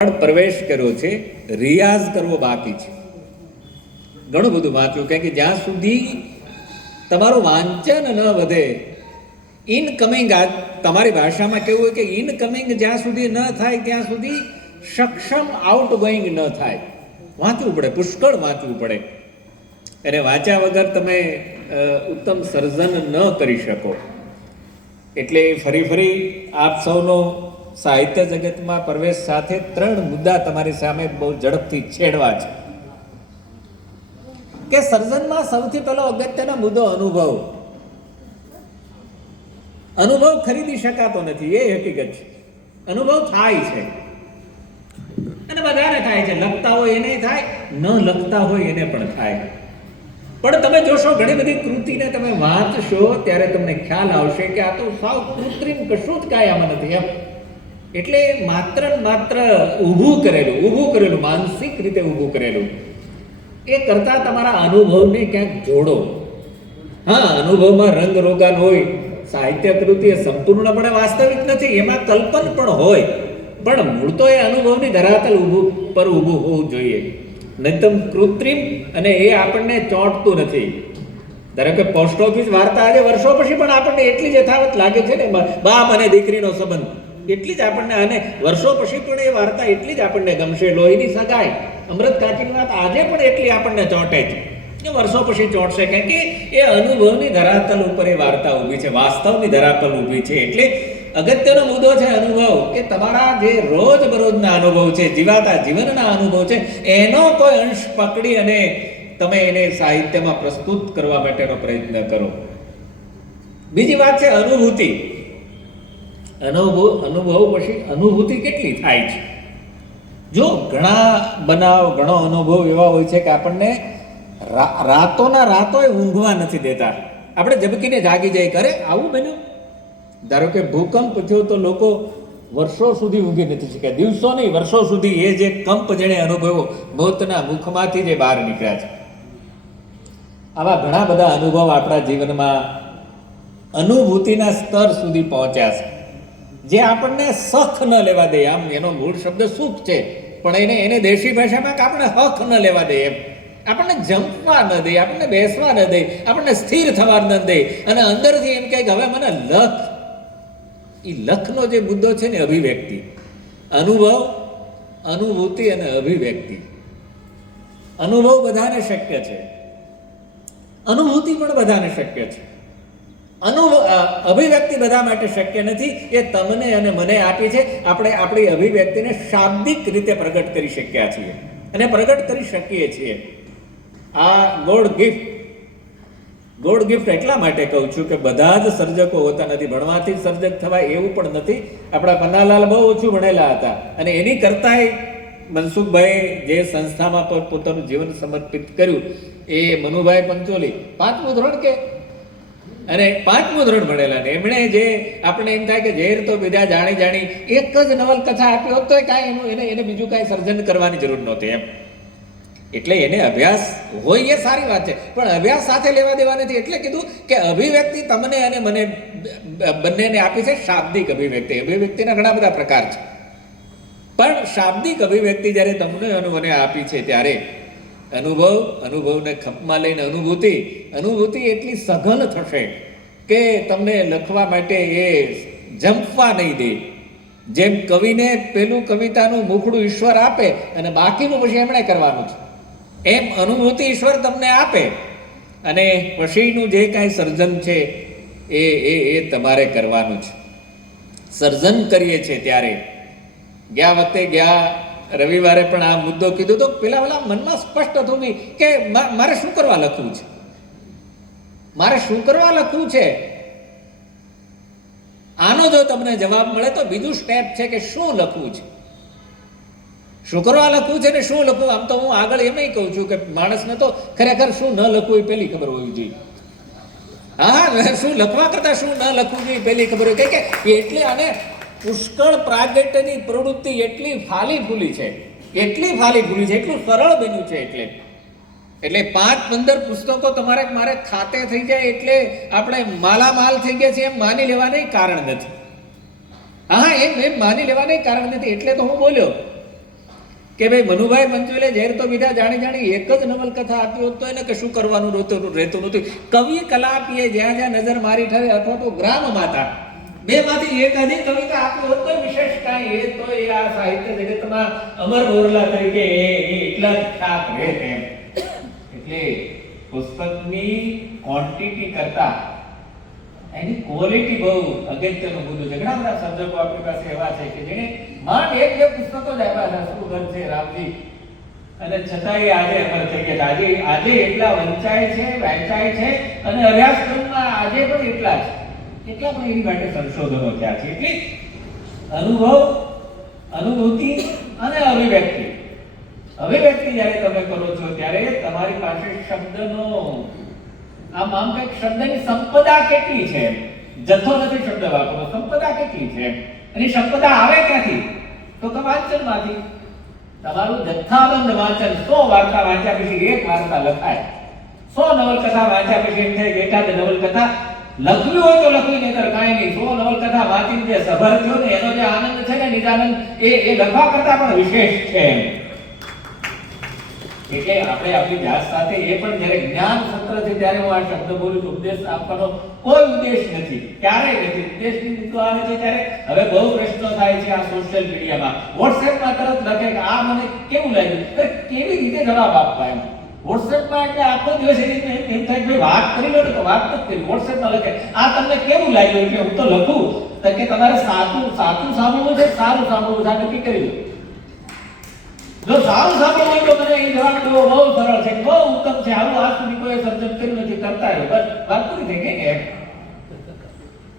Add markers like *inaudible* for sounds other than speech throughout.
પણ પ્રવેશ કર્યો છે, રિયાઝ કરવો બાકી છે. ઘણું બધું વાંચ્યું, કારણ કે જ્યાં સુધી તમારું વાંચન ન વધે ઇનકમિંગ આ તમારી ભાષામાં કેવું હોય કે ઇનકમિંગ જ્યાં સુધી ન થાય, ત્યાં સુધી સક્ષમ આઉટ ગોઈંગ ન થાય. વાંચવું પડે, પુષ્કળ વાંચવું પડે. અને વાંચ્યા વગર તમે ઉત્તમ સર્જન ન કરી શકો. એટલે ફરી ફરી આપ સૌનો સાહિત્ય જગતમાં પ્રવેશ સાથે ત્રણ મુદ્દા તમારી સામે બહુ ઝડપથી છેડવા છે. કે સર્જનમાં સૌથી પહેલો અગત્યનો મુદ્દો અનુભવ. અનુભવ ખરીદી શકાતો નથી, એ હકીકત છે. અનુભવ થાય છે. અને બધાને થાય છે, લખતા હોય એને થાય, ન લખતા હોય એને પણ થાય. પણ તમે જોશો, ઘણી બધી કૃતિને તમે વાંચશો, ત્યારે તમને ખ્યાલ આવશે કે આ તો સાવ કૃત્રિમ કશું જ કાંઈ આમાં નથી, એમ. એટલે માત્ર માત્ર ઊભું કરેલું ઊભું કરેલું, માનસિક રીતે ઊભું કરેલું, એ કરતાં તમારા અનુભવને ક્યાંક જોડો. હા, અનુભવમાં રંગ રોગાન હોય, સાહિત્ય કૃતિ એ સંપૂર્ણપણે વાસ્તવિક નથી, એમાં કલ્પન પણ હોય. પણ મૂળ તો એ અનુભવની ધરાતલ ઊભું, પર ઊભું હોવું જોઈએ. નહીતર કૃત્રિમ અને એ આપણને ચોંટતું નથી. ધારો કે પોસ્ટ ઓફિસ વાર્તા આજે વર્ષો પછી પણ આપણને એટલી યથાવત લાગે છે ને, બા, મને દીકરીનો સંબંધ. એટલી જ આપણને, અને વર્ષો પછી પણ એ વાર્તા એટલી જ આપણને ગમશે. લોહીની સગાઈ, અમૃત કાકીની વાત આજે પણ એટલી આપણને ચોંટે છે. કે વર્ષો પછી ચોંટશે, કારણ કે એ અનુભવની ધરાતલ ઉપર એ વાર્તા ઊભી છે, વાસ્તવની ધરાતલ ઊભી છે. એટલે અગત્યનો મુદ્દો છે અનુભવ, કે તમારા જે રોજબરોજના અનુભવ છે, જીવાતા જીવનના અનુભવ છે, એનો કોઈ અંશ પકડી અને તમે એને સાહિત્યમાં પ્રસ્તુત કરવા માટેનો પ્રયત્ન કરો. બીજી વાત છે અનુભૂતિ. અનુભવ અનુભવ પછી અનુભૂતિ કેટલી થાય છે? જો ઘણા બનાવ, ઘણો અનુભવ એવા હોય છે કે આપણને રાતોના રાતોય ઊંઘવા નથી દેતા. આપણે ઝબકીને જાગી જાય કરે આવું બન્યું? ધારો કે ભૂકંપ થયો તો લોકો વર્ષો સુધી ઊંઘી નથી શક્યા. દિવસો નહીં, વર્ષો સુધી એ જે કંપ જેણે અનુભવ્યો, મોતના મુખમાંથી જે બહાર નીકળ્યા છે. આવા ઘણા બધા અનુભવ આપણા જીવનમાં અનુભૂતિના સ્તર સુધી પહોંચ્યા છે. જે આપણને સખ ન લેવા દે આમ, એનો મૂળ શબ્દ સુખ છે. પણ એને એને દેશી ભાષામાં કે આપણે હક ન લેવા દે એમ. આપણને જમવા ન દે, આપણને બેસવા ન દે, આપણને સ્થિર થવા ન દે. અને અંદરથી એમ કહે કે હવે મને લખ. એ લખનો જે મુદ્દો છે ને, અભિવ્યક્તિ. અનુભવ, અનુભૂતિ અને અભિવ્યક્તિ. અનુભવ બધાને શક્ય છે. અનુભૂતિ પણ બધાને શક્ય છે. અનુભવ અભિવ્યક્તિ બધા માટે શક્ય નથી. એ તમને અને મને આપી છે. આપણે આપણી અભિવ્યક્તિને શાબ્દિક રીતે પ્રગટ કરી શક્યા છીએ. અને પ્રગટ કરી શકીએ છીએ. આ ગોડ ગિફ્ટ ગોડ ગિફ્ટ એટલા માટે કહું છું કે બધા જ સર્જકો હોતા નથી. ભણવાથી જ સર્જક થવાય એવું પણ નથી. આપણા પન્નાલાલ બહુ ઓછું ભણેલા હતા. અને એની કરતાંય મનસુખભાઈ જે સંસ્થામાં પોતાનું જીવન સમર્પિત કર્યું, એ મનુભાઈ પંચોલી. પાંચમું ધોરણ કે અને પાંચમું ધોરણ ભણેલા ને એમણે જે આપણે એમ થાય કે ઝેર તો બીજા જાણી જાણી, એક જ નવલકથા આપી હોત તો કાંઈ એનું, એને એને બીજું કાંઈ સર્જન કરવાની જરૂર નહોતી એમ. એટલે એને અભ્યાસ હોય એ સારી વાત છે, પણ અભ્યાસ સાથે લેવા દેવા નથી. એટલે કીધું કે અભિવ્યક્તિ તમને અને મને બંનેને આપી છે શાબ્દિક અભિવ્યક્તિ. અભિવ્યક્તિના ઘણા બધા પ્રકાર છે. પણ શાબ્દિક અભિવ્યક્તિ જ્યારે તમને અને મને આપી છે ત્યારે અનુભવ, અનુભવને ખપમાં લઈને અનુભૂતિ. અનુભૂતિ એટલી સઘન થશે કે તમને લખવા માટે એ જંપવા નહીં દે. જેમ કવિને પેલું કવિતાનું મુખડું ઈશ્વર આપે અને બાકીનું પછી એમણે કરવાનું છે. એમ અનુભૂતિ ઈશ્વર તમને આપે અને પછીનું જે કાંઈ સર્જન છે એ એ એ તમારે કરવાનું છે. સર્જન કરીએ છીએ ત્યારે. ગયા વખતે ગયા રવિવારે પણ આ મુદ્દો કીધો તો પેલા પેલા મનમાં સ્પષ્ટ હતું બી કે મારે શું કરવા લખવું છે? મારે શું કરવા લખવું છે? આનો જો તમને જવાબ મળે તો બીજું સ્ટેપ છે કે શું લખવું છે? શું કરવા લખવું છે ને શું લખવું? આમ તો હું આગળ એમ કહું છું કે માણસને તો ખરેખર શું ન લખવું એ પેલી ખબર હોવી જોઈએ. હા, શું લખવા કરતા શું ન લખવું જોઈએ પેલી ખબર હોય. કે એટલે આને પુષ્કળ પ્રાગટ્યની પ્રવૃત્તિ એટલી ફાલી ફૂલી છે, એટલી ફાલી ફૂલી છે, એટલું સરળ બન્યું છે એટલે. એટલે પાંચ પંદર પુસ્તકો તમારે મારે ખાતે થઈ જાય એટલે આપણે માલામાલ થઈ ગયા છે એમ માની લેવાને કારણ નથી. હા, એમ એમ માની લેવાને કારણ નથી. એટલે તો હું બોલ્યો કે ભાઈ, મનુભાઈ પંચોલે ઝેર તો બીજા જાણી જાણી એક જ નવલકથા આપી હોત તો એને કશું કરવાનું રહેતું રહેતું નહોતું. કવિ કલાપીએ જ્યાં જ્યાં નજર મારી ઠરે અથવા તો ગ્રામ માતા બે માંથી એક આધી કવિતા આપી હોત તો વિશેષ કાંઈ. એ તો એ આ સાહિત્ય જગતમાં અમર બોરલા તરીકે એ એટલા જ ખ્યાત રહે તેમ. એટલે પુસ્તકની ક્વોન્ટિટી કરતા એની ક્વોલિટી બહુ અગત્યનું મુદ્દો છે. ઘણા બધા સર્જકો આપણી પાસે એવા છે કે જેને માંડ એક બે પુસ્તકો જ આપ્યા છે. શું ઘર છે રામજી? અને છતાંય આજે અમર થઈ ગયા આજે આજે એટલા વંચાય છે, વહેંચાય છે અને અભ્યાસક્રમમાં આજે પણ એટલા જ. એટલા પણ એની માટે સંશોધનો થયા છે? એટલે અનુભવ, અનુભૂતિ અને અભિવ્યક્તિ. અભિવ્યક્તિ જ્યારે તમે કરો છો, ત્યારે તમારી પાસે શબ્દનો, આમ આમ કંઈક શબ્દની સંપદા કેટલી છે? જથ્થો નથી શબ્દ વાપરો સંપદા કેટલી છે? એની સંપદા આવે ક્યાંથી? તો કે વાંચનમાંથી. તમારું જથ્થાબંધ વાંચન, સો વાર્તા વાંચ્યા પછી એક વાર્તા લખાય. સો નવલકથા વાંચ્યા પછી એમ થાય કે એકાદ નવલકથા લખવી હોય તો લખવી નહીતર કાંઈ નહીં. સો નવલકથા વાંચીને જે સભર થયો ને, એનો જે આનંદ છે ને નિજાનંદ એ એ લખવા કરતા પણ વિશેષ છે એટલે આપણે આપણી જાત સાથે એ પણ જ્યારે જ્ઞાન સત્ર છે ત્યારે હું આ શબ્દ બોલું છું, ઉપદેશ આપવાનો કોઈ ઉદ્દેશ નથી. ક્યારેય નથી. ઉદ્દેશની મુદ્દો આવે છે ત્યારે હવે બહુ પ્રશ્નો થાય છે આ સોશિયલ મીડિયામાં વોટ્સએપમાં તરત લખે કે આ મને કેવું લાગ્યું? કેવી રીતે જવાબ આપવા એમ? વોટ્સએપમાં એટલે આખો દિવસ એમ થાય કે વાત કરી લો તો વાત નથી કરી, વોટ્સએપમાં લખે. આ તમને કેવું લાગ્યું? એટલે હું તો લખું તો કે તમારે સાચું સાચું સાંભળવું છે, સારું સાંભળવું છે. આ નક્કી કરી લો. જો સારું સાંભળવું હોય તો મને એ જવાબ દેવો બહુ સરળ છે, બહુ ઉત્તમ છે. આવું આ સુધી કોઈ સર્જન કર્યું નથી, કરતા બસ, વાત પૂરી થઈ ગઈ.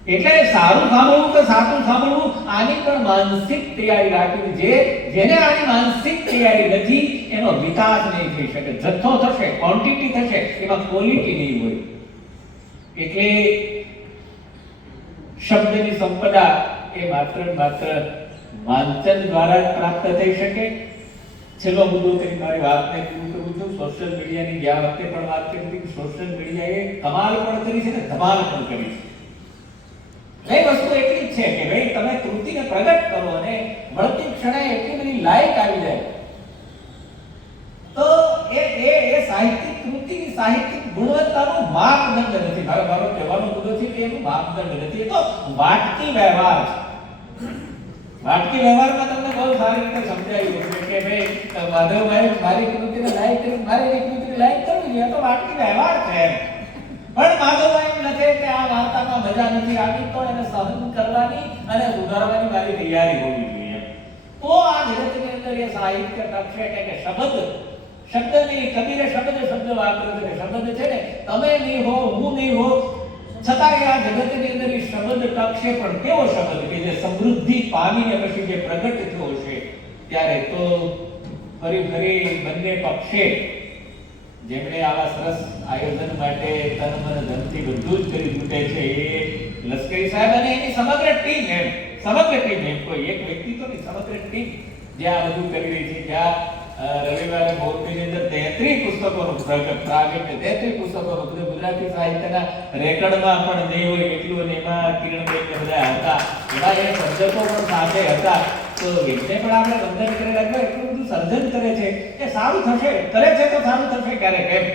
એટલે સારું સાંભળવું કે સાચું સાંભળવું, આની પણ માનસિક તૈયારી રાખવી જે જેને આની માનસિક તૈયારી નથી, એનો વિકાસ નહીં થઈ શકે. જથ્થો થશે ક્વોન્ટિટી થશે, એમાં ક્વોલિટી નહીં હોય. એટલે શબ્દની સંપદા એ માત્ર માત્ર વાંચન દ્વારા પ્રાપ્ત થઈ શકે. છેલ્લો મુદ્દો કરી મારી વાતને પૂરું કરું છું. સોશિયલ મીડિયાની ગયા વખતે પણ વાત કરી હતી કે સોશિયલ મીડિયાએ કમાલ પણ કરી છે ને ધમાલ પણ કરી છે. એ વસ્તુ એટલી જ છે કે ભાઈ તમે કૃતિને પ્રગટ કરો અને મળતી ક્ષણે એટલી બધી લાયક આવી જાય. તો એ એ એ સાહિત્યિક કૃતિની સાહિત્યિક ગુણવત્તાનો માપદંડ નથી. મારો મારો કહેવાનો મુદ્દો છે કે એનું માપદંડ નથી. એ તો વાટકી વ્યવહાર છે. વાટકી વ્યવહારમાં તમને બહુ સારી રીતે સમજાયું છે કે ભાઈ માધવભાઈ, મારી કૃતિને લાયક કરી, મારે કૃતિને લાયક કરવી જોઈએ તો વાટકી વ્યવહાર છે પણ કે મજા નથી આવી તો એને સહન કરવાની અને સુધારવાની મારી તૈયારી હોવી જોઈએ. તો આ જગતની અંદર એ સાહિત્ય ટકશે કે કે શબ્દ શબ્દ નહીં કબીરે શબ્દ શબ્દ વાપર્યો છે શબ્દ છે ને, તમે નહીં હો, હું નહીં હો, છતાંય આ જગતની અંદર શબ્દ ટકશે પણ કેવો શબ્દ કે જે સમૃદ્ધિ પામીને પછી જે પ્રગટ થયો છે? ત્યારે તો ફરી ફરી બંને પક્ષે જેમણે આવા સરસ આયોજન માટે તન મન ધનથી બધું જ કરી છૂટે છે, એ લશ્કરી સાહેબ અને એની સમગ્ર ટીમ એમ, સમગ્ર ટીમ એમ, કોઈ એક વ્યક્તિ તો નહીં, સમગ્ર ટીમ જે આ બધું કરી રહી છે, જ્યાં રવિવારે મોરબીની અંદર તેત્રીસ પુસ્તકોનું પ્રગટ પ્રાગટ્ય પુસ્તકો પુસ્તકોનું ગુજરાતી સાહિત્યના રેકર્ડમાં પણ નહીં હોય એટલું, અને એમાં કિરણબેન ને બધા હતા, એવા એ સર્જકો પણ સાથે હતા. તો એમને પણ આપણે વંદન કરી રાખીએ એટલું સર્જન કરે છે, એ સારું થશે, કરે છે તો સારું થશે ક્યારેક એમ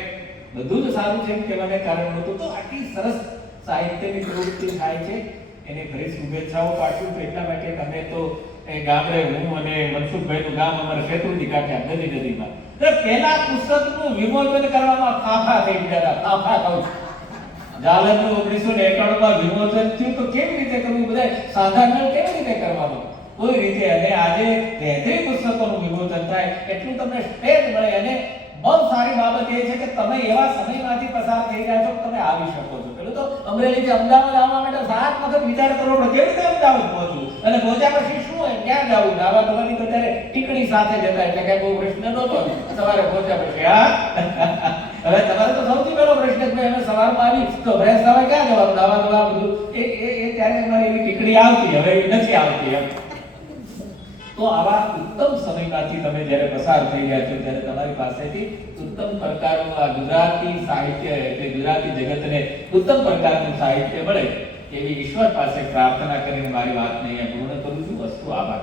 બધું જ સારું છે કહેવાને કારણ નહોતું. તો આટલી સરસ સાહિત્યની પ્રવૃત્તિ થાય છે, એની ફરી શુભેચ્છાઓ પાઠવું તો એટલા માટે તમે તો એ ગામડે હું અને મનસુખભાઈનું ગામ અમારે શેત્રુંજી કાંઠે નદી નદીમાં. તો પહેલા પુસ્તકનું વિમોચન કરવામાં ફાફા થઈ ગયા હતા, ફાફા કહું જાલરનું ઓગણીસો ને એકાણુંમાં વિમોચન થયું. તો કેવી રીતે કરવું બધા સાધારણ કેવી રીતે કરવાનું કોઈ રીતે અને આજે તેત્રીસ પુસ્તકોનું વિમોચન થાય એટલું તમને સ્પેસ મળે અને બહુ સારી બાબત એ છે કે તમે એવા સમયમાંથી પસાર થઈ રહ્યા છો કે તમે આવી શકો છો. પેલું તો અમરેલીથી અમદાવાદ આવવા માટે સાત વખત વિચાર કરવો પડે. કેવી રીતે અમદાવાદ પહોંચવું? અને પહોંચ્યા પછી શું હોય? ક્યાં જવું? નાવા તમારી તો ત્યારે ટીકડી સાથે જતા એટલે કઈ બહુ પ્રશ્ન નહોતો. સવારે પહોંચ્યા પછી, હા? *laughs* હવે તમારે તો સૌથી પહેલો પ્રશ્ન કે અમે સવારમાં આવી. તો ભેંસ થવા ક્યાં જવાનું દાવા દવા બધું. એ એ ત્યારે અમારી એવી ટીકડી આવતી, હવે નથી આવતી એમ. તો આવા ઉત્તમ સમયમાંથી તમે જ્યારે પસાર થઈ રહ્યા છો, ત્યારે તમારી પાસેથી ઉત્તમ પ્રકારનું આ ગુજરાતી સાહિત્ય એટલે ગુજરાતી જગતને ઉત્તમ પ્રકારનું સાહિત્ય મળે, એવી ઈશ્વર પાસે પ્રાર્થના કરીને મારી વાતને અહીંયા પૂર્ણ કરું છું. વસ્તુ આભાર.